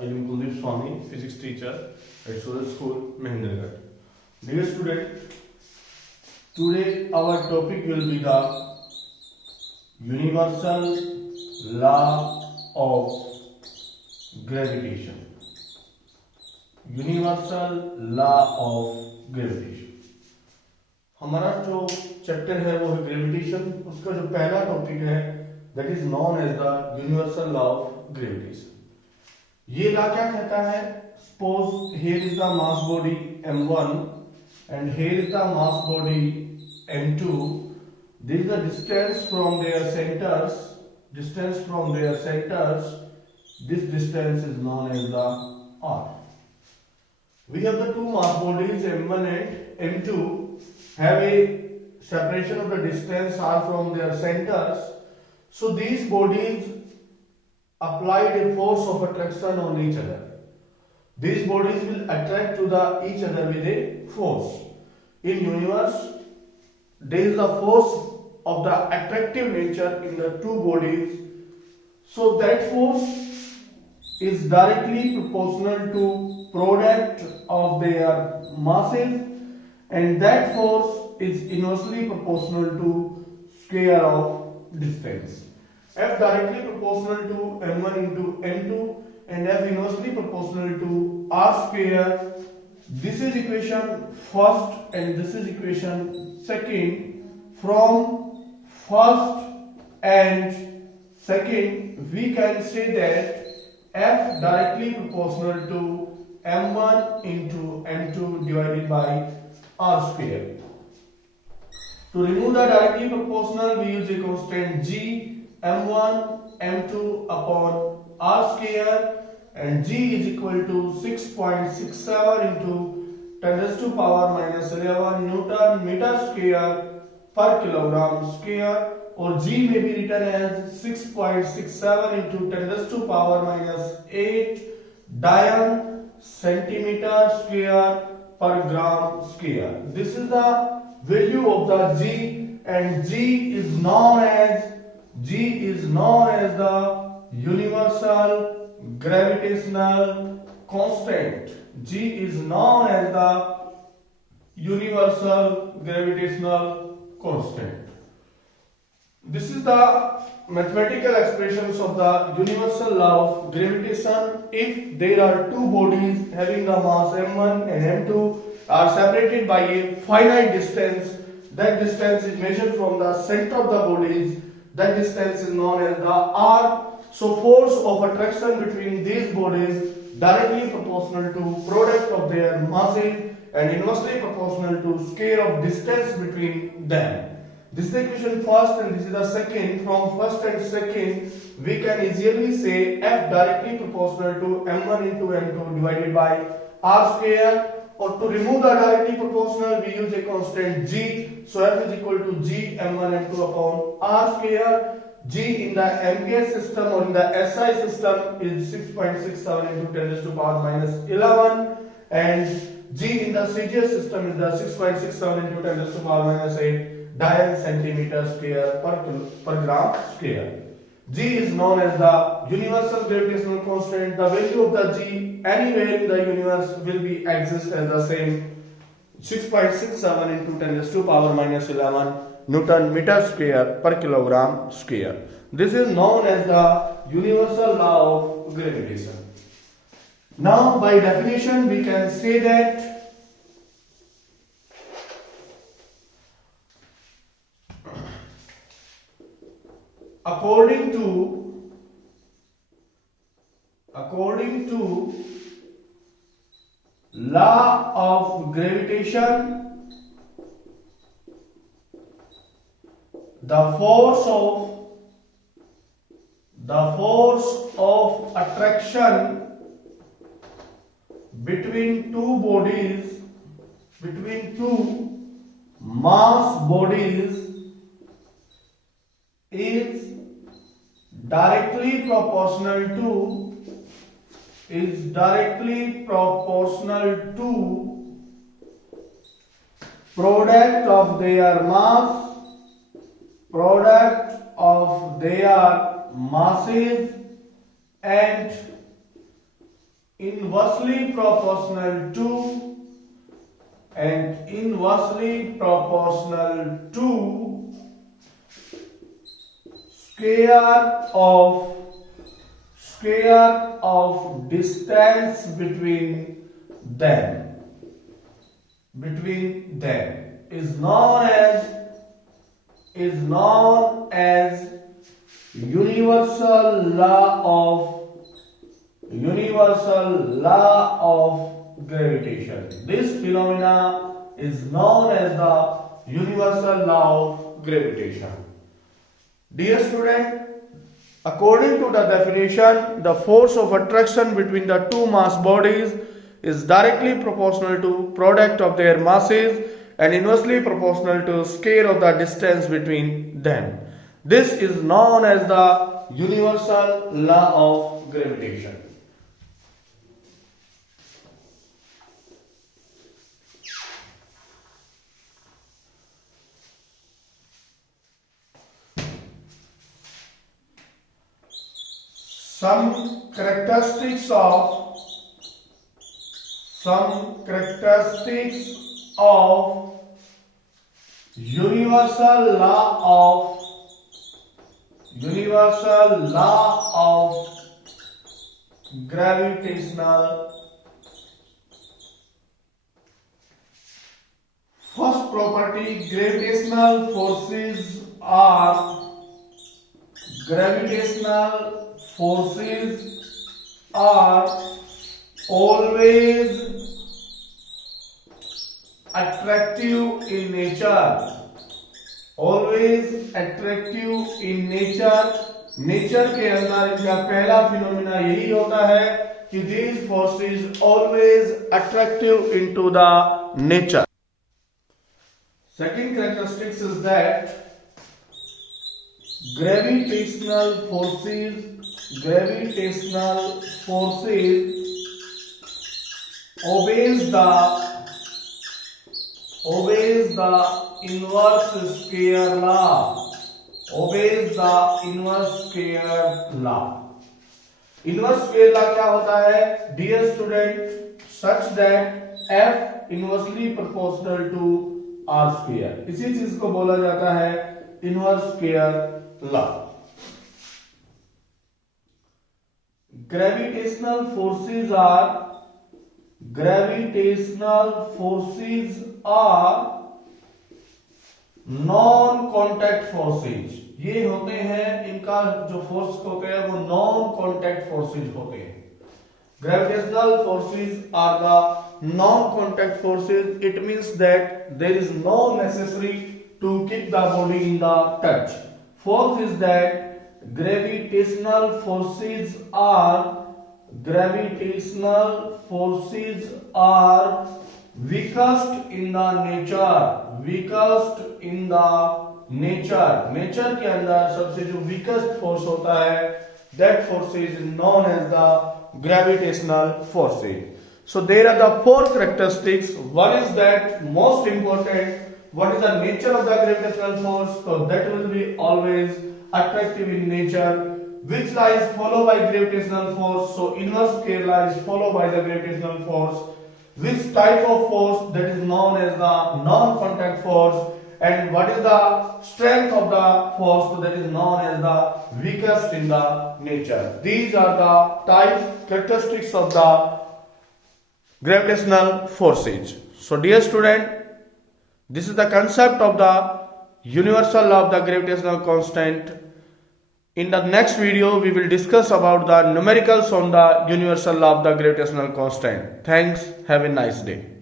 I am Kuldeep Swami, physics teacher at Suraj School, Mahendragarh. Dear student, today our topic will be the universal law of gravitation. Universal law of gravitation. हमारा जो chapter है वो है gravitation. उसका जो पहला topic है that is known as the universal law of gravitation. ये लॉ क्या कहता है? Suppose here is the mass body m1 and here is the mass body m2. This is the distance from their centers. This distance is known as the r. We have the two mass bodies m1 and m2 have a separation of the distance r from their centers. So these bodies applied a force of attraction on each other. These bodies will attract to each other with a force. In universe, there is a force of the attractive nature in the two bodies. So that force is directly proportional to product of their masses, and that force is inversely proportional to square of distance. F directly proportional to m1 into m2 and F inversely proportional to r square. This is equation first and this is equation second. From first and second we can say that F directly proportional to m1 into m2 divided by r square. To remove the directly proportional we use a constant g. m1 m2 upon r square, and g is equal to 6.67 into 10 raised to power minus 11 Newton meter square per kilogram square, or g may be written as 6.67 into 10 raised to power minus 8 Dian centimeter square per gram square. This is the value of the g, and g is known as the universal gravitational constant. G is known as the universal gravitational constant. This is the mathematical expressions of the universal law of gravitation. If there are two bodies having the mass m1 and m2 are separated by a finite distance, that distance is measured from the center of the bodies. That distance is known as the r. So force of attraction between these bodies directly proportional to product of their masses and inversely proportional to square of distance between them. This is the equation first and this is the second. From first and second we can easily say F directly proportional to m1 into m2 divided by r square. Or to remove the directly proportional we use a constant g. So F is equal to g m1 m2 upon r square. G in the MKS system or in the SI system is 6.67 into 10 raised to power minus 11, and G in the CGS system is the 6.67 into 10 raised to power minus 8 Dian centimeter square per gram square. G is known as the universal gravitational constant. The value of the G anywhere in the universe will be exist as the same 6.67 into 10 raised to power minus 11 Newton meter square per kilogram square. This is known as the universal law of gravitation. Now by definition we can say that according to law of gravitation, the force of attraction between two mass bodies is directly proportional to product of their masses and inversely proportional to and inversely proportional to square of distance between them is known as universal law of gravitation. This phenomena is known as the universal law of gravitation. Dear student, according to the definition, the force of attraction between the two mass bodies is directly proportional to product of their masses and inversely proportional to square of the distance between them. This is known as the universal law of gravitation. Some characteristics of universal law of gravitational. First property, gravitational forces are always attractive in nature. Nature के अंदर इनका पहला phenomena यही होता है कि these forces always attractive into the nature. Second characteristics is that gravitational forces obeys the inverse square law. Inverse square law क्या होता है? Dear student, such that F inversely proportional to R square. इसी चीज को बोला जाता है inverse square law. Gravitational forces are non contact forces. ये होते हैं, इनका जो फोर्स होते हैं वो नॉन कॉन्टैक्ट फोर्सेज होते हैं. Gravitational forces are the non contact forces. It means that there is no necessary to keep the body in the touch. Fourth is that gravitational forces are weakest in the nature. Nature के अंदर सबसे जो weakest force होता है, that force is known as the gravitational forces. So there are the four characteristics. One is that most important, what is the nature of the gravitational force? So that will be always attractive in nature. Which law is followed by gravitational force? So inverse square law is followed by the gravitational force. Which type of force? That is known as the non-contact force. And what is the strength of the force? So that is known as the weakest in the nature. These are the characteristics of the gravitational forces. So dear student, this is the concept of the universal law of the gravitational constant. In the next video, we will discuss about the numericals on the universal law of the gravitational constant. Thanks. Have a nice day.